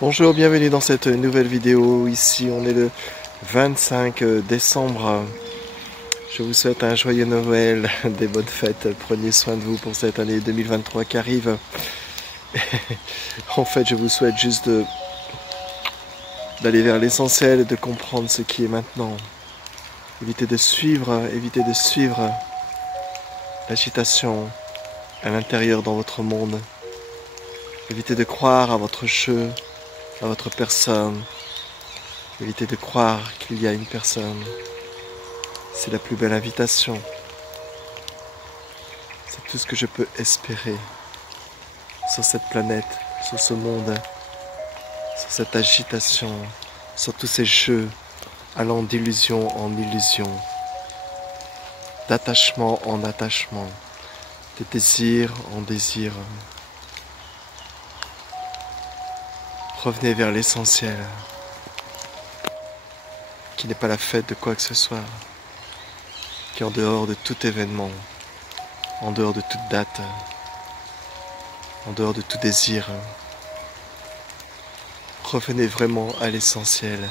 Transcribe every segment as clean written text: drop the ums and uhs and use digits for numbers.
Bonjour, bienvenue dans cette nouvelle vidéo. Ici, on est le 25 décembre. Je vous souhaite un joyeux Noël, des bonnes fêtes. Prenez soin de vous pour cette année 2023 qui arrive. En fait, je vous souhaite juste d'aller vers l'essentiel et de comprendre ce qui est maintenant. Évitez de suivre l'agitation à l'intérieur dans votre monde. Évitez de croire à votre jeu, à votre personne. Évitez de croire qu'il y a une personne. C'est la plus belle invitation. C'est tout ce que je peux espérer sur cette planète, sur ce monde, sur cette agitation, sur tous ces jeux allant d'illusion en illusion, d'attachement en attachement, de désir en désir. Revenez vers l'essentiel, qui n'est pas la fête de quoi que ce soit, qui est en dehors de tout événement, en dehors de toute date, en dehors de tout désir. Revenez vraiment à l'essentiel.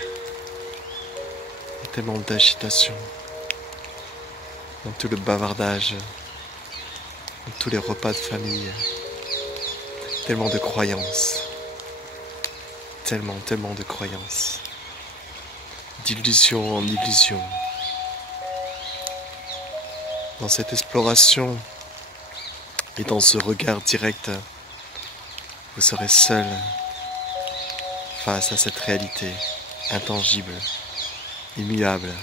Il y a tellement d'agitation, dans tout le bavardage, dans tous les repas de famille, tellement de croyances, tellement de croyances, d'illusion en illusion. Dans cette exploration et dans ce regard direct, vous serez seul face à cette réalité intangible, immuable.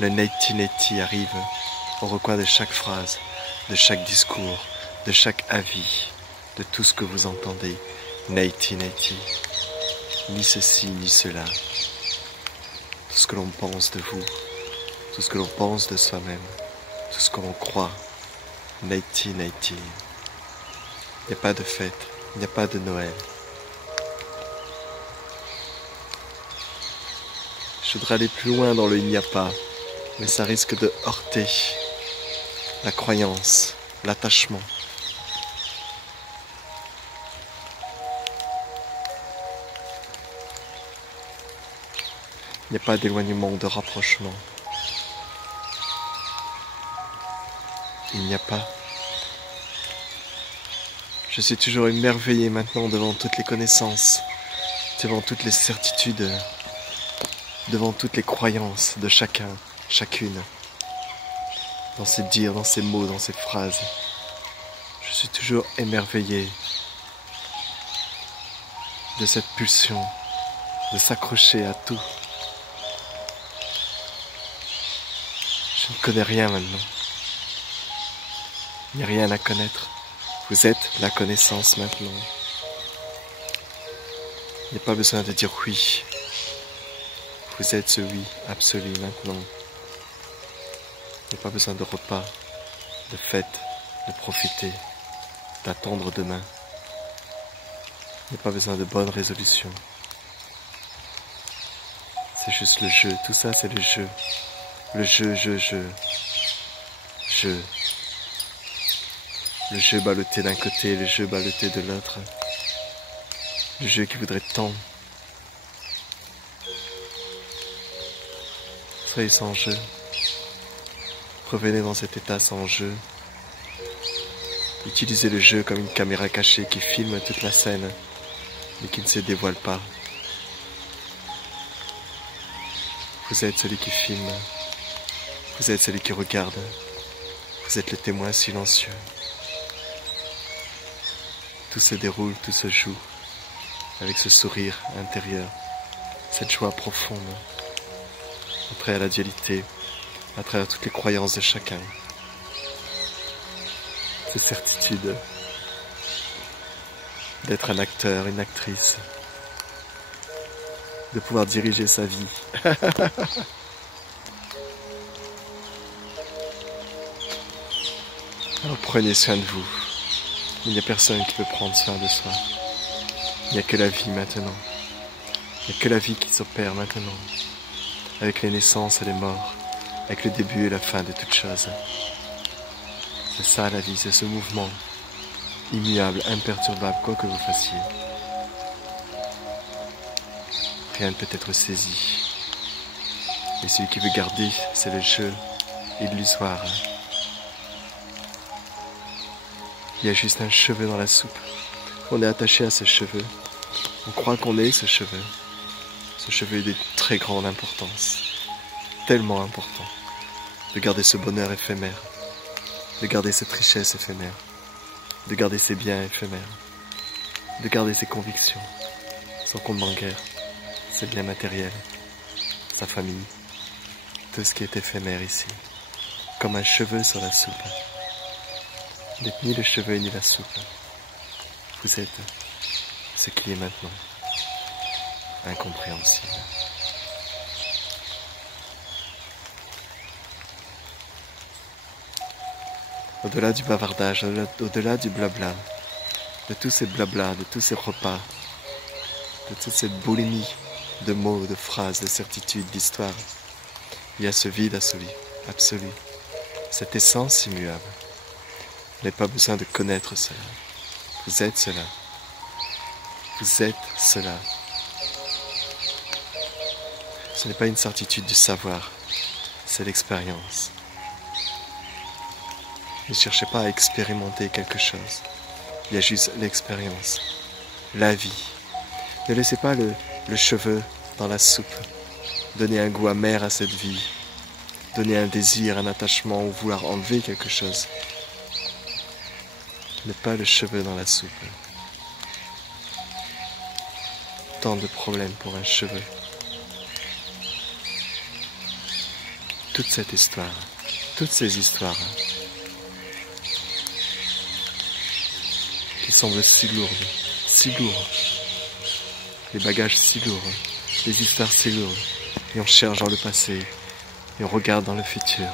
Le Neti arrive au recoin de chaque phrase, de chaque discours, de chaque avis, de tout ce que vous entendez. Neti, ni ceci ni cela. Tout ce que l'on pense de vous, tout ce que l'on pense de soi-même, tout ce que l'on croit. Neti. Il n'y a pas de fête, il n'y a pas de Noël. Je voudrais aller plus loin dans le il n'y a pas, mais ça risque de heurter la croyance, l'attachement. Il n'y a pas d'éloignement, de rapprochement. Il n'y a pas. Je suis toujours émerveillé maintenant devant toutes les connaissances, devant toutes les certitudes, devant toutes les croyances de chacun, chacune, dans ses dires, dans ses mots, dans ses phrases. Je suis toujours émerveillé de cette pulsion de s'accrocher à tout. Je ne connais rien maintenant. Il n'y a rien à connaître. Vous êtes la connaissance maintenant. Il n'y a pas besoin de dire oui. Vous êtes ce oui absolu maintenant. Il n'y a pas besoin de repas, de fête, de profiter, d'attendre demain. Il n'y a pas besoin de bonnes résolutions. C'est juste le jeu. Tout ça, c'est le jeu. Le jeu. Le jeu ballotté d'un côté, le jeu ballotté de l'autre. Le jeu qui voudrait tant. Soyez sans jeu. Revenez dans cet état sans jeu. Utilisez le jeu comme une caméra cachée qui filme toute la scène, mais qui ne se dévoile pas. Vous êtes celui qui filme. Vous êtes celui qui regarde. Vous êtes le témoin silencieux. Tout se déroule, tout se joue, avec ce sourire intérieur, cette joie profonde, à travers la dualité, à travers toutes les croyances de chacun, cette certitude d'être un acteur, une actrice, de pouvoir diriger sa vie. Alors prenez soin de vous. Il n'y a personne qui peut prendre soin de soi. Il n'y a que la vie maintenant. Il n'y a que la vie qui s'opère maintenant. Avec les naissances et les morts. Avec le début et la fin de toutes choses. C'est ça la vie, c'est ce mouvement. immuable, imperturbable, quoi que vous fassiez. Rien ne peut être saisi. Et celui qui veut garder, c'est le jeu illusoire. Il y a juste un cheveu dans la soupe. On est attaché à ce cheveu. On croit qu'on est ce cheveu. Ce cheveu est de très grande importance. Tellement important. De garder ce bonheur éphémère. De garder cette richesse éphémère. De garder ses biens éphémères. De garder ses convictions. Son compte bancaire. Ses biens matériels. Sa famille. Tout ce qui est éphémère ici. Comme un cheveu sur la soupe. Vous n'êtes ni le cheveu ni la soupe. Vous êtes ce qui est maintenant. Incompréhensible. Au-delà du bavardage, au-delà du blabla, de tous ces blablas, de tous ces repas, de toute cette boulimie de mots, de phrases, de certitudes, d'histoires, il y a ce vide absolu, cette essence immuable. Vous n'avez pas besoin de connaître cela. Vous êtes cela. Vous êtes cela. Ce n'est pas une certitude du savoir, c'est l'expérience. Ne cherchez pas à expérimenter quelque chose. Il y a juste l'expérience, la vie. Ne laissez pas le cheveu dans la soupe donner un goût amer à cette vie, donner un désir, un attachement ou vouloir enlever quelque chose. Ne pas le cheveu dans la soupe. Tant de problèmes pour un cheveu. Toute cette histoire, toutes ces histoires qui semblent si lourdes, les bagages si lourds, les histoires si lourdes, et on cherche dans le passé, et on regarde dans le futur,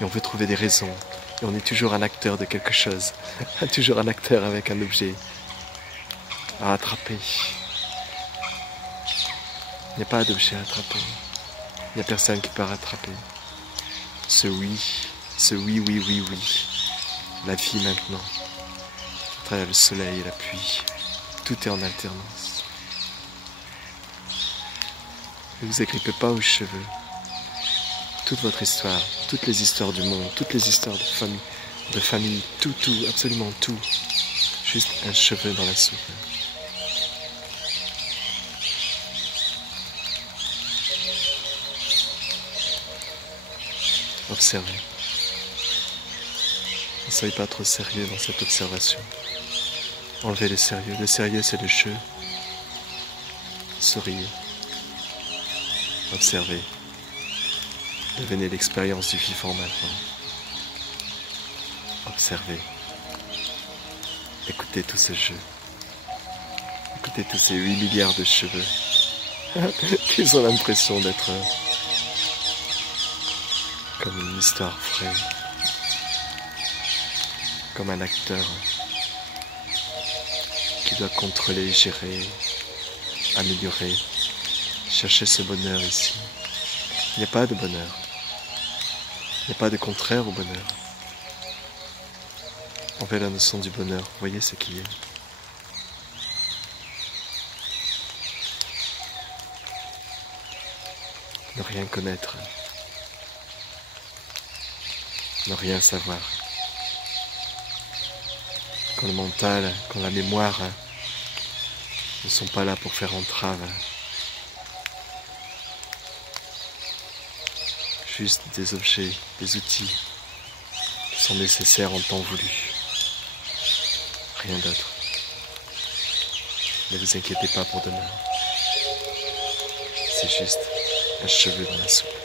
et on veut trouver des raisons, et on est toujours un acteur de quelque chose, toujours un acteur avec un objet à attraper. Il n'y a pas d'objet à attraper, il n'y a personne qui peut rattraper. Ce oui, oui, la vie maintenant, à travers le soleil et la pluie, tout est en alternance. Ne vous agrippez pas aux cheveux. Toute votre histoire, toutes les histoires du monde, toutes les histoires de famille, tout, absolument tout. Juste un cheveu dans la soupe. Observez. Ne soyez pas trop sérieux dans cette observation. Enlevez le sérieux. Le sérieux, c'est le jeu. Souriez. Observez. Devenez l'expérience du vivant maintenant. Observez. Écoutez tout ce jeu. Écoutez tous ces 8 milliards de cheveux qui ont l'impression d'être comme une histoire vraie, comme un acteur qui doit contrôler, gérer, améliorer, chercher ce bonheur ici. Il n'y a pas de bonheur. Il n'y a pas de contraire au bonheur. Envers la notion du bonheur, voyez ce qui est. Ne rien connaître. Ne rien savoir. Quand le mental, quand la mémoire ne sont pas là pour faire entrave. Juste des objets, des outils qui sont nécessaires en temps voulu. Rien d'autre. Ne vous inquiétez pas pour demain. C'est juste un cheveu dans la soupe.